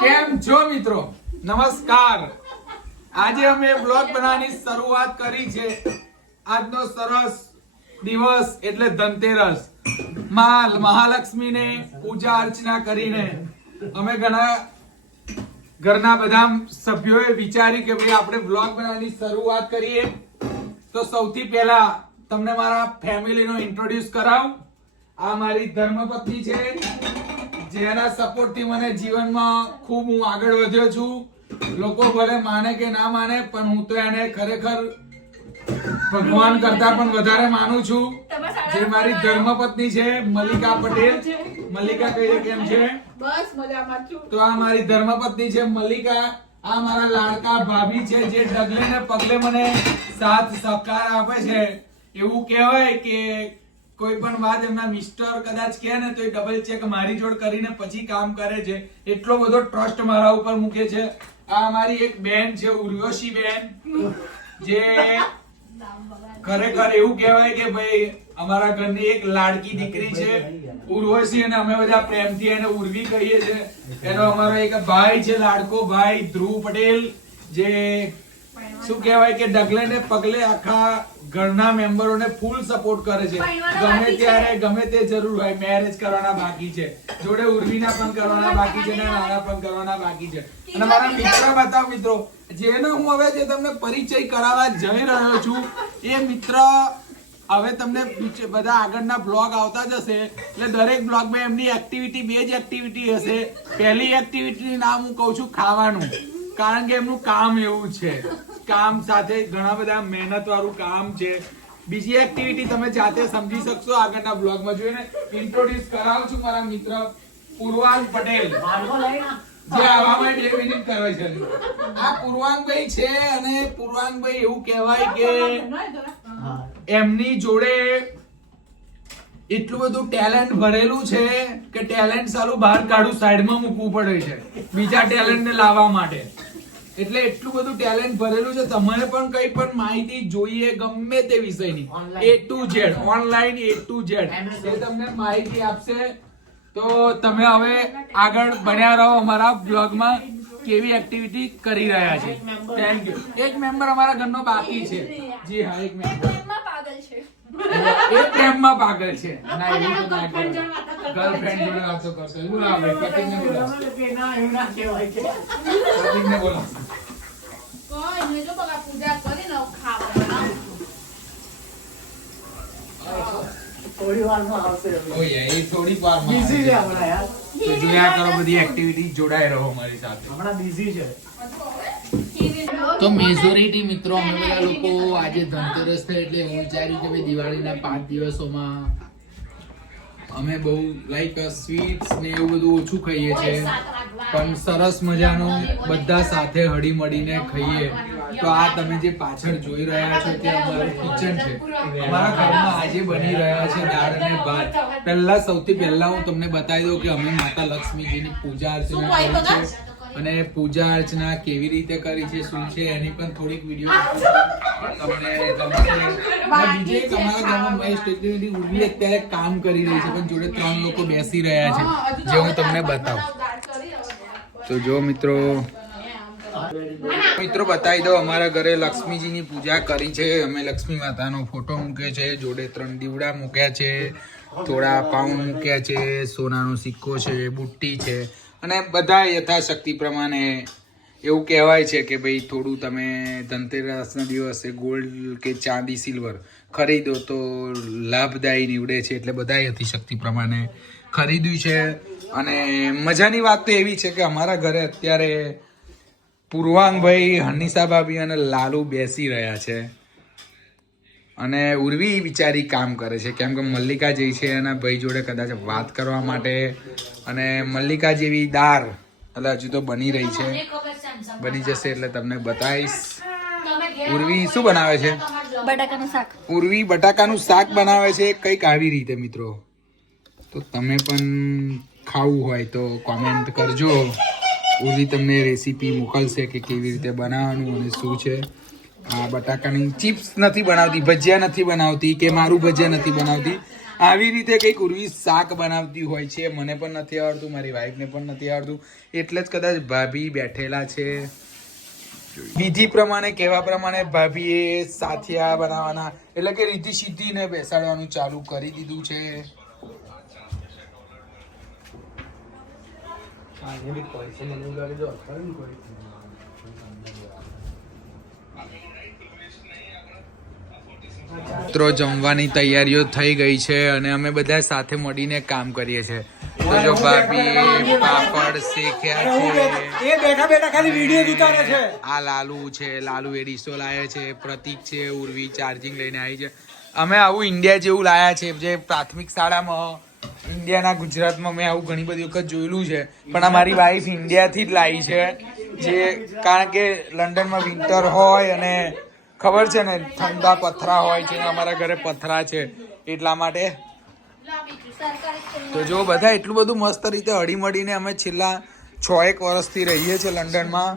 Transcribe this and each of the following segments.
કેમ છો મિત્રો? નમસ્કાર. આજે અમે બ્લોગ બનાવવાની શરૂઆત કરી છે. આજનો સરસ દિવસ એટલે ધનતેરસ. મહાલક્ષ્મીને પૂજા અર્ચના કરીને અમે ઘરના બધા સભ્યોએ વિચાર્યું કે ભાઈ આપણે બ્લોગ બનાવવાની શરૂઆત કરીએ. તો સૌથી પહેલા તમને મારા ફેમિલીનો ઇન્ટ્રોડ્યુસ કરાવું. આ મારી ધર્મપત્ની છે, જેના સપોર્ટથી મને જીવનમાં ખૂબ હું આગળ વધ્યો છું. લોકો ભલે માને કે ના માને, પણ હું તો એને ખરેખર ભગવાન કરતા પણ વધારે માનું છું. જે મારી ધર્મપત્ની છે મલ્લિકા પટેલ. મલ્લિકા કહીએ કેમ છે? બસ મજામાં છું. તો આ મારી ધર્મપત્ની છે મલ્લિકા. આ મારા લાડકા ભાભી છે, જે ડગલે ને પગલે મને સાથ સહકાર આપે છે. એવું કહેવાય કે કોઈ પણ વાત એમના મિસ્ટર કદાચ કહે ને તો એ ડબલ ચેક મારી જોડ કરીને પછી કામ કરે છે. એટલો બધો ટ્રસ્ટ મારા ઉપર મૂકે છે. આ મારી એક બેન છે ઉર્વશી બેન, જે ખરેખર એવું કહેવાય કે ભાઈ અમારા ઘરની એક લાડકી દીકરી છે ઉર્વશી, અને અમે બધા પ્રેમથી એને ઉર્વી કહીએ છીએ. એનો અમારો એક ભાઈ છે, લાડકો ભાઈ ધ્રુવ પટેલ, જે શું કહેવાય કે ડગલે ને પગલે આખા ઘરના મેમ્બરોને ફૂલ સપોર્ટ કરે છે. ગમે ત્યારે ગમે તે જરૂર હોય. મેરેજ કરવાના બાકી છે, જોડે ઉર્વીના પણ કરવાના બાકી છે, ને નાના પણ કરવાના બાકી છે. અને મારા મિત્ર બતાવ મિત્રો, જેનો હું હવે જે તમને પરિચય કરાવવા જઈ રહ્યો છું, એ મિત્ર હવે તમને બધા આગળના બ્લોગ આવતા જશે. એટલે દરેક બ્લોગમાં એમની એક્ટિવિટી, બે જ એક્ટિવિટી હશે. પહેલી એક્ટિવિટીનું નામ હું કહું છું ખાવાનું, કારણ કે એમનું કામ એવું છે. કામ સાથે ઘણા બધા મહેનત વાળું કામ છે. બીજી એક્ટિવિટી તમે જાતે સમજી શકશો આગળના બ્લોગમાં જોઈને. ઇન્ટ્રોડ્યુસ કરાવું છું મારા મિત્ર પૂર્વાંગ પટેલ, જે આવામાં 2 મિનિટ કરે છે. આ પૂર્વાંગભાઈ છે, અને પૂર્વાંગભાઈ એવું કહેવાય કે એમની જોડે એટલું બધું ટેલેન્ટ ભરેલું છે કે ટેલેન્ટ સારું બહાર કાઢું, સાઈડમાં મૂકવું પડે છે બીજા ટેલેન્ટને લાવવા માટે. એટલે એટલું બધું ટેલેન્ટ ભરેલું છે. તમારે પણ કઈ પણ માહિતી જોઈએ ગમે તે વિષયની, A to Z, online A to Z, એ તમને માહિતી આપશે. તો તમે હવે આગળ બન્યા રહો અમારા બ્લોગમાં, કેવી એક્ટિવિટી કરી રહ્યા છે. Thank you. એક મેમ્બર અમારા ઘરનો બાકી છે. જી હા, એક મેમ્બર એ પ્રેમમાં પાગલ છે. ના, એવું તો ના કહેવાય. ગર્લફ્રેન્ડ જોડે વાતો કરશે. એવું ના હોય. પતિને બોલાવો. પતિને બોલાવો. કોઈ નહીં, જો બગા પૂજા કરીને ખાવા બનાવું. થોડી વારમાં આવશે. ઓય, એ થોડીક વારમાં બિઝી છે હમણાં યાર. તો જોયા કરો બધી એક્ટિવિટી, જોડાઈ રહો અમારી સાથે. હમણાં બિઝી છે. તો મેજોરિટી મિત્રો અમે બધા લોકો આજે ધનતેરસ થઈ એટલે હું વિચાર્યું કે ભાઈ દિવાળીના 5 દિવસોમાં અમે બહુ લાઈક સ્વીટ્સ ને એવું બધું ઓછું ખાઈએ છીએ, પણ સરસ મજાનું બધા સાથે હળી મળીને ખાઈએ. તો આ તમે જે પાછળ જોઈ રહ્યા છો તે અમારું કિચન છે. અમારા ઘરમાં આજે બની રહ્યા છે દાળ અને ભાત. સૌથી પહેલા હું તમને બતાવી દઉં કે અમે માતા લક્ષ્મીજીની પૂજા અર્ચના કરી છે, અને પૂજા અર્ચના કેવી રીતે કરી છે, શું છે, એની પણ થોડીક વિડીયો તમને ગમશે. બીજે એક અમારા ગામમાં મહેશ ટેકનિકલી ઉર્વી અત્યારે કામ કરી રહી છે, પણ જોડે 3 લોકો બેસી રહ્યા છે, જે હું તમને બતાવું. તો જો મિત્રો બતાવી દો, અમારા ઘરે લક્ષ્મીજીની પૂજા કરી છે. અમે લક્ષ્મી માતાનો ફોટો મૂક્યો છે, જોડે 3 દીવડા મૂક્યા છે, થોડા પાઉન્ડ મૂક્યા છે, સોનાનો સિક્કો છે, બુટ્ટી છે, અને બધા યથાશક્તિ પ્રમાણે એવું કહેવાય છે કે ભાઈ થોડું તમે ધનતેરસના દિવસે ગોલ્ડ કે ચાંદી સિલ્વર ખરીદો તો લાભદાયી નીવડે છે. એટલે બધા યથાશક્તિ પ્રમાણે ખરીદ્યું છે. અને મજાની વાત તો એવી છે કે અમારા ઘરે અત્યારે પૂર્વાંગભાઈ, હનીસા ભાભી અને લાલુ બેસી રહ્યા છે, અને ઉર્વી બિચારી કામ કરે છે, કેમ કે મલ્લિકા જે છે એના ભાઈ જોડે કદાચ વાત કરવા માટે. અને મલ્લિકા જેવી દાળ એટલે હજુ તો બની રહી છે, બની જશે એટલે તમને બતાવીશ. ઉર્વી શું બનાવે છે? બટાકાનું શાક. ઉર્વી બટાકાનું શાક બનાવે છે કંઈક આવી રીતે મિત્રો. તો તમે પણ ખાવું હોય તો કોમેન્ટ કરજો. ઉર્વી તમને રેસીપી મોકલશે કે કેવી રીતે બનાવવાનું અને શું છે. આ બટાકાની ચિપ્સ નથી બનાવતી, ભજીયા નથી બનાવતી, કે મારું ભજીયા નથી બનાવતી. આવી રીતે કંઈક ઉર્વી શાક બનાવતી હોય છે. મને પણ નથી આવડતું, મારી વાઈફને પણ નથી આવડતું, એટલે જ કદાચ ભાભી બેઠેલા છે. વિધિ પ્રમાણે કહેવા પ્રમાણે ભાભીએ સાથિયા બનાવવાના એટલે કે રીતિ સીધીને બેસાડવાનું ચાલુ કરી દીધું છે. મિત્રો જમવાની તૈયારીઓ થઈ ગઈ છે અને અમે બધા સાથે મળીને કામ કરીએ છીએ. તો જો ભાભી પાપડ શેક્યા છે, એ બેઠા બેઠા ખાલી વિડીયો ઉતારે છે. આ લાલુ છે, લાલુ એ ડીશો લાવે છે, પ્રતિક છે, ઉર્વી ચાર્જિંગ લઈને આવી છે. અમે આવું ઇન્ડિયા જેવું લાયા છે, જે પ્રાથમિક શાળામાં ઇન્ડિયાના ગુજરાતમાં મેં આવું ઘણી બધી વખત જોયેલું છે, પણ અમારી વાઈફ ઇન્ડિયાથી જ લાવી છે. જે કારણ કે લંડનમાં વિન્ટર હોય અને ખબર છે ને ઠંડા પથરા હોય છે, અમારા ઘરે પથરા છે એટલા માટે. તો જો બધા એટલું બધું મસ્ત રીતે હળી મળીને અમે છેલ્લા 6-1 વર્ષથી રહીએ છીએ લંડનમાં,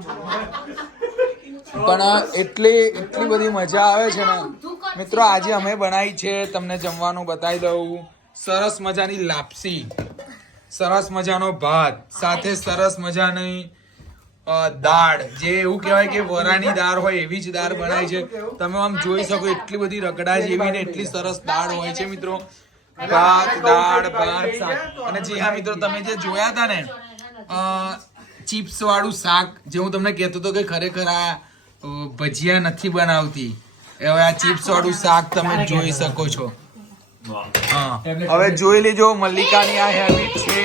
પણ એટલી બધી મજા આવે છે ને મિત્રો. આજે અમે બનાવી છે, તમને જમવાનું બતાવી દઉં, સરસ મજાની લાપસી, સરસ મજાનો ભાત, સાથે સરસ મજાની દાળ, જે એવું કહેવાય કે વરાની દાળ હોય એવી જ દાળ બનાવી છે. તમે આમ જોઈ શકો એટલી બધી રગડા જેવી ને એટલી સરસ દાળ હોય છે મિત્રો. ભાત, દાળ, ભાત, શાક. અને જી હા મિત્રો, તમે જે જોયા હતા ને ચિપ્સ વાળું શાક, જે હું તમને કહેતો હતો કે ખરેખર આ ભજીયા નથી બનાવતી, હવે આ ચિપ્સ વાળું શાક તમે જોઈ શકો છો. હા, હવે જોઈ લેજો મલ્લિકાની આ હેબિટ છે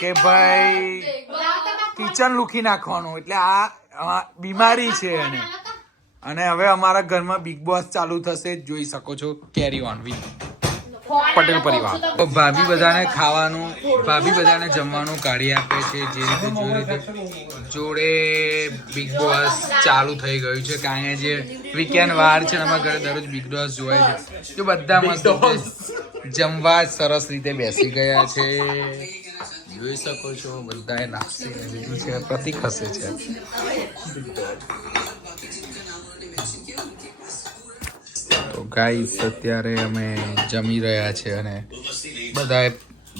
કે ભાઈ કિચન લૂકી નાખવાનું, એટલે આ બીમારી છે એને. અને હવે અમારા ઘરમાં બિગ બોસ ચાલુ થશે, જોઈ શકો છો. કેરી ઓન વિથ પટેલ પરિવાર. તો ભાભી બધાને ખાવાનું, ભાભી બધાને જમવાનું કાઢી આપે છે, જે રીતે જોઈ રીતે. જોડે બિગ બોસ ચાલુ થઈ ગયું છે, કારણ કે જે વીકેન્ડ વાર છે ને અમારા ઘરે દરરોજ બિગ બોસ જોવાય છે. તો બધા મસ્ત જમવા સરસ રીતે બેસી ગયા છે, જોઈ શકો છો. બધાએ નાસ્તી લીધું છે, પ્રતિક હસે છે. તો ગાઈસ અત્યારે અમે જમી રહ્યા છે અને બધાએ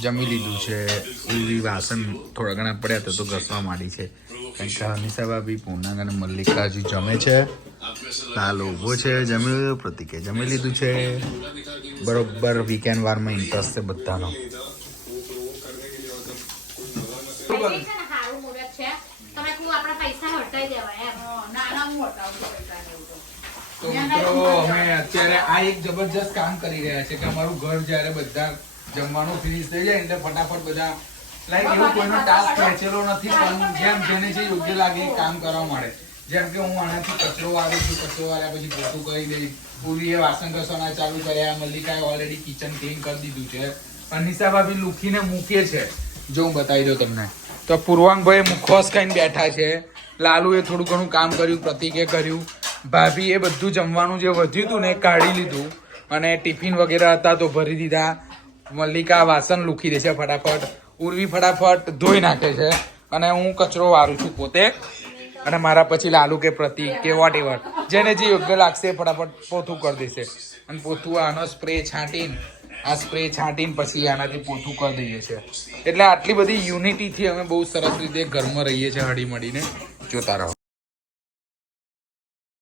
જમી લીધું છે. એવી વાસણ થોડા ઘણા પડ્યા તો ઘસવા માંડી છે, કારણ કે હમીસા ભાભી, પૂનમ અને મલ્લિકા હજી જમે છે. લાલો ઊભો છે, જમી લીધું. પ્રતિકે જમી લીધું છે. બરોબર વીકેન્ડ વારમાં ઇન્ટરેસ્ટ છે બધાનો. તો મિત્રો અમે અત્યારે આ એક જબરજસ્ત કામ કરી રહ્યા છે કે અમારું ઘર જ્યારે બધા જમવાનું ફિનિશ થઈ જાય એટલે ફટાફટ બધા લાઈક એવું કોઈનો ટાસ્ક ખેંચેલો નથી, પણ જેમ જેને જે યોગ્ય લાગે એ કામ કરવા મળે. જેમ કે હું આનાથી કચરો વાળું છું, કચરો વાળ્યા પછી પોતું કરી દઈશ, પૂરીએ વાસણ ઘસવાના ચાલુ કર્યા, મલ્લિકાએ ઓલરેડી કિચન ક્લીન કરી દીધું છે, અનિશા ભાભી લૂકીને મૂકે છે. જો હું બતાવી દઉં તમને, તો પૂર્વાંગભાઈ મુખવાસ ખાઈને બેઠા છે, લાલુએ થોડું ઘણું કામ કર્યું, પ્રતિકે કર્યું, ભાભી એ બધું જમવાનું જે વધ્યું હતું ને એ કાઢી લીધું અને ટિફિન વગેરે હતા તો ભરી દીધા. મલ્લિકા વાસણ લૂકી દે છે ફટાફટ, ઉર્વી ફટાફટ ધોઈ નાખે છે અને હું કચરો વારું છું પોતે. અને મારા પછી લાલુ કે પ્રતિક કે વોટ એવર જેને જે યોગ્ય લાગશે ફટાફટ પોતું કરી દેશે. અને પોતું આનો સ્પ્રે છાંટીને પછી આનાથી પોતું કરી દઈએ છીએ. એટલે આટલી બધી યુનિટીથી અમે બહુ સરસ રીતે ઘરમાં રહીએ છીએ હળી મળીને. જોતા રહો.